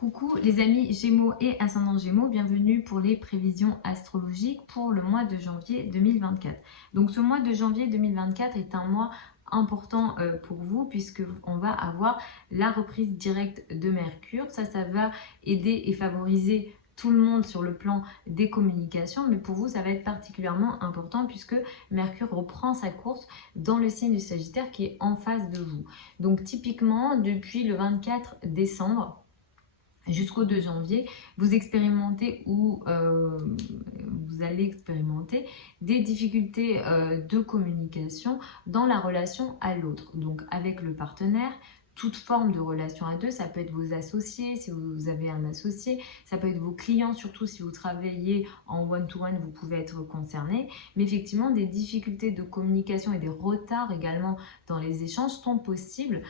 Coucou les amis Gémeaux et ascendant Gémeaux, bienvenue pour les prévisions astrologiques pour le mois de janvier 2024. Donc ce mois de janvier 2024 est un mois important pour vous puisque on va avoir la reprise directe de Mercure. Ça va aider et favoriser tout le monde sur le plan des communications, mais pour vous ça va être particulièrement important puisque Mercure reprend sa course dans le signe du Sagittaire qui est en face de vous. Donc typiquement depuis le 24 décembre jusqu'au 2 janvier, vous expérimentez ou vous allez expérimenter des difficultés de communication dans la relation à l'autre. Donc avec le partenaire, toute forme de relation à deux, ça peut être vos associés, si vous avez un associé, ça peut être vos clients, surtout si vous travaillez en one-to-one, vous pouvez être concerné. Mais effectivement, des difficultés de communication et des retards également dans les échanges sont possibles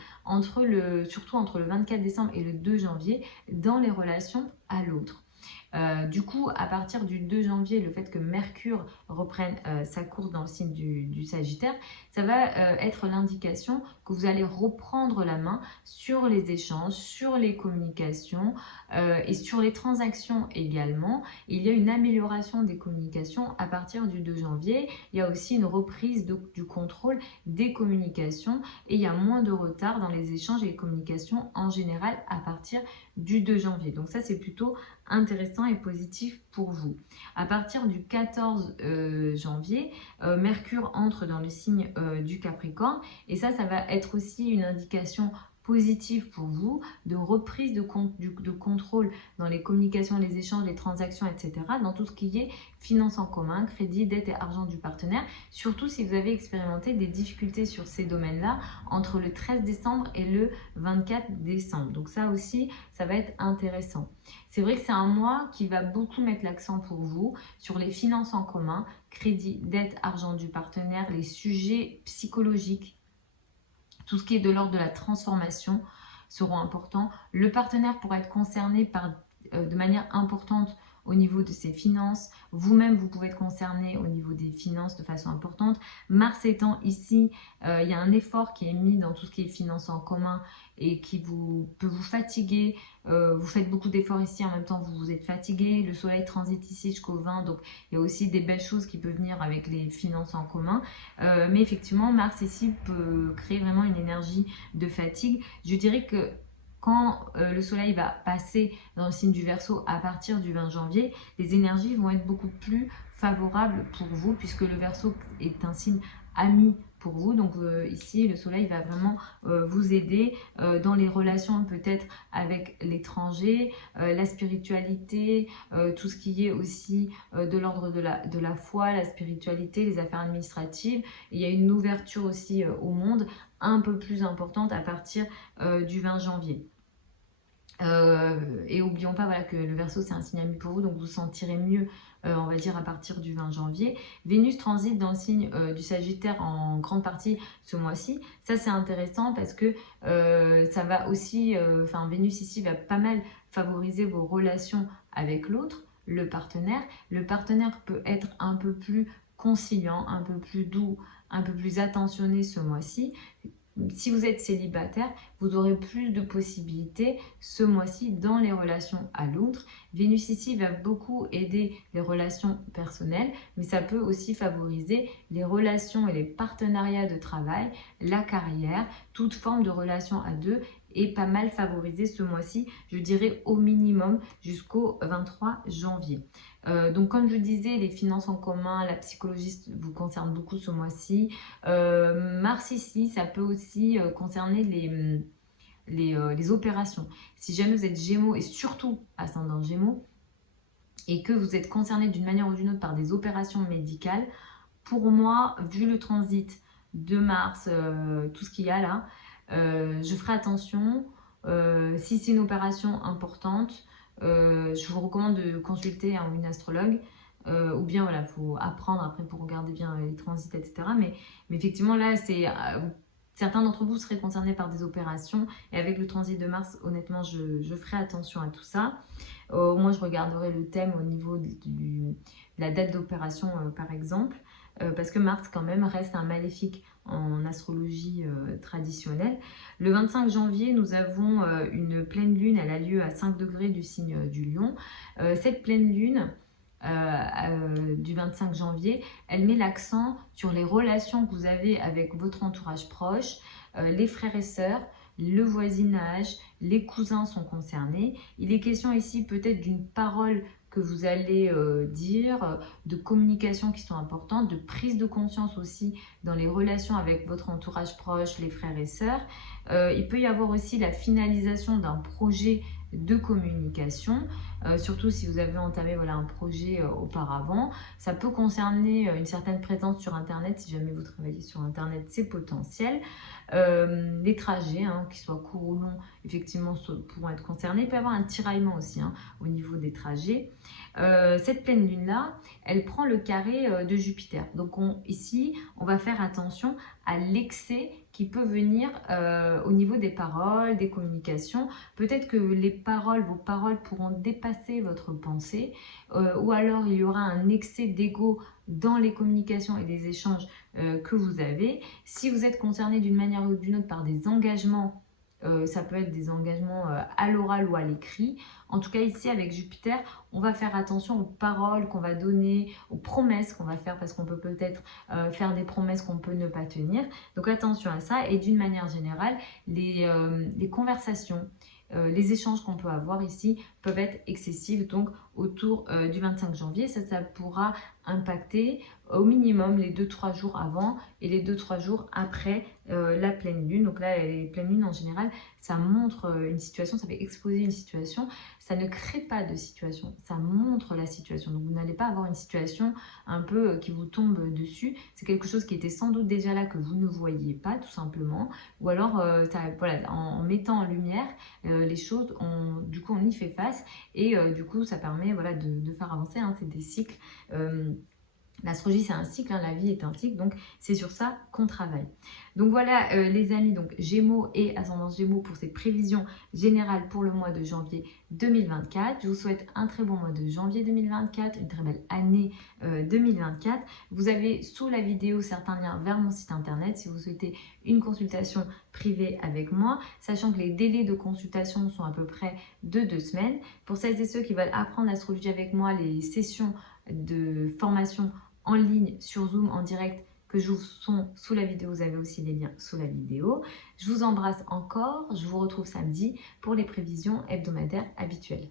surtout entre le 24 décembre et le 2 janvier dans les relations à l'autre. Du coup, à partir du 2 janvier, le fait que Mercure reprenne sa course dans le signe du Sagittaire, ça va être l'indication que vous allez reprendre la main sur les échanges, sur les communications et sur les transactions également. Il y a une amélioration des communications à partir du 2 janvier. Il y a aussi une reprise du contrôle des communications et il y a moins de retard dans les échanges et les communications en général à partir du 2 janvier. Donc ça, c'est plutôt intéressant et positif pour vous. À partir du 14 janvier, Mercure entre dans le signe du Capricorne et ça va être aussi une indication positive pour vous, de reprise de contrôle dans les communications, les échanges, les transactions, etc. Dans tout ce qui est finance en commun, crédit, dette et argent du partenaire, surtout si vous avez expérimenté des difficultés sur ces domaines-là entre le 13 décembre et le 24 décembre. Donc ça aussi, ça va être intéressant. C'est vrai que c'est un mois qui va beaucoup mettre l'accent pour vous sur les finances en commun, crédit, dette, argent du partenaire, les sujets psychologiques, tout ce qui est de l'ordre de la transformation seront importants. Le partenaire pourra être concerné de manière importante au niveau de ses finances. Vous-même, vous pouvez être concerné au niveau des finances de façon importante. Mars étant ici, il y a un effort qui est mis dans tout ce qui est finances en commun et qui peut vous fatiguer. Vous faites beaucoup d'efforts ici, en même temps vous êtes fatigué. Le soleil transite ici jusqu'au 20, donc il y a aussi des belles choses qui peuvent venir avec les finances en commun. Mais effectivement, Mars ici peut créer vraiment une énergie de fatigue. Je dirais que quand le soleil va passer dans le signe du Verseau à partir du 20 janvier, les énergies vont être beaucoup plus favorables pour vous puisque le Verseau est un signe ami pour vous. Donc ici, le soleil va vraiment vous aider dans les relations peut-être avec l'étranger, la spiritualité, tout ce qui est aussi de l'ordre de la foi, la spiritualité, les affaires administratives. Il y a une ouverture aussi au monde un peu plus importante à partir du 20 janvier. Et n'oublions pas voilà, que le Verseau c'est un signe ami pour vous, donc vous sentirez mieux on va dire à partir du 20 janvier. Vénus transite dans le signe du Sagittaire en grande partie ce mois-ci. Ça c'est intéressant parce que ça va aussi, Vénus ici va pas mal favoriser vos relations avec l'autre, le partenaire. Le partenaire peut être un peu plus conciliant, un peu plus doux, un peu plus attentionné ce mois-ci. Si vous êtes célibataire, vous aurez plus de possibilités ce mois-ci dans les relations à l'autre. Vénus ici va beaucoup aider les relations personnelles, mais ça peut aussi favoriser les relations et les partenariats de travail, la carrière, toute forme de relation à deux est pas mal favorisée ce mois-ci, je dirais au minimum jusqu'au 23 janvier. Donc comme je disais, les finances en commun, la psychologie vous concerne beaucoup ce mois-ci. Mars ici, ça peut aussi concerner les opérations. Si jamais vous êtes Gémeaux et surtout ascendant Gémeaux et que vous êtes concerné d'une manière ou d'une autre par des opérations médicales, pour moi, vu le transit de Mars, tout ce qu'il y a là, je ferai attention. Si c'est une opération importante, je vous recommande de consulter une astrologue ou bien voilà, faut apprendre après pour regarder bien les transits, etc. Mais effectivement là, certains d'entre vous seraient concernés par des opérations et avec le transit de Mars, honnêtement, je ferai attention à tout ça. Moi, je regarderai le thème au niveau de la date d'opération par exemple. Parce que Mars quand même reste un maléfique en astrologie traditionnelle. Le 25 janvier, nous avons une pleine lune, elle a lieu à 5 degrés du signe du Lion. Cette pleine lune, du 25 janvier, elle met l'accent sur les relations que vous avez avec votre entourage proche, les frères et sœurs, le voisinage, les cousins sont concernés. Il est question ici peut-être d'une parole que vous allez dire, de communication qui sont importantes, de prise de conscience aussi dans les relations avec votre entourage proche, les frères et sœurs. Il peut y avoir aussi la finalisation d'un projet de communication, surtout si vous avez entamé voilà, un projet auparavant. Ça peut concerner une certaine présence sur Internet, si jamais vous travaillez sur Internet, c'est potentiel. Les trajets, qu'ils soient courts ou longs, effectivement, pourront être concernés. Il peut y avoir un tiraillement aussi au niveau des trajets. Cette pleine lune-là, elle prend le carré de Jupiter. Donc ici, on va faire attention à l'excès qui peut venir au niveau des paroles, des communications. Peut-être que vos paroles pourront dépasser votre pensée, ou alors il y aura un excès d'ego dans les communications et les échanges que vous avez. Si vous êtes concerné d'une manière ou d'une autre par des engagements, ça peut être des engagements à l'oral ou à l'écrit. En tout cas ici avec Jupiter, on va faire attention aux paroles qu'on va donner, aux promesses qu'on va faire, parce qu'on peut peut-être faire des promesses qu'on peut ne pas tenir. Donc attention à ça, et d'une manière générale, les conversations, les échanges qu'on peut avoir ici peuvent être excessifs. Donc autour du 25 janvier, ça pourra impacter au minimum les 2-3 jours avant et les 2-3 jours après la pleine lune. Donc là, les pleines lunes en général, ça montre une situation, ça fait exposer une situation. Ça ne crée pas de situation, ça montre la situation. Donc vous n'allez pas avoir une situation un peu qui vous tombe dessus. C'est quelque chose qui était sans doute déjà là que vous ne voyiez pas tout simplement. Ou alors voilà, en mettant en lumière les choses, du coup on y fait face et du coup ça permet voilà, de faire avancer. C'est des cycles. L'astrologie, c'est un cycle, la vie est un cycle, donc c'est sur ça qu'on travaille. Donc voilà les amis, donc Gémeaux et Ascendance Gémeaux pour ces prévisions générales pour le mois de janvier 2024. Je vous souhaite un très bon mois de janvier 2024, une très belle année 2024. Vous avez sous la vidéo certains liens vers mon site internet si vous souhaitez une consultation privée avec moi, sachant que les délais de consultation sont à peu près de 2 semaines. Pour celles et ceux qui veulent apprendre l'astrologie avec moi, les sessions de formation en ligne sur Zoom en direct que je vous sont sous la vidéo, vous avez aussi les liens sous la vidéo. Je vous embrasse encore, je vous retrouve samedi pour les prévisions hebdomadaires habituelles.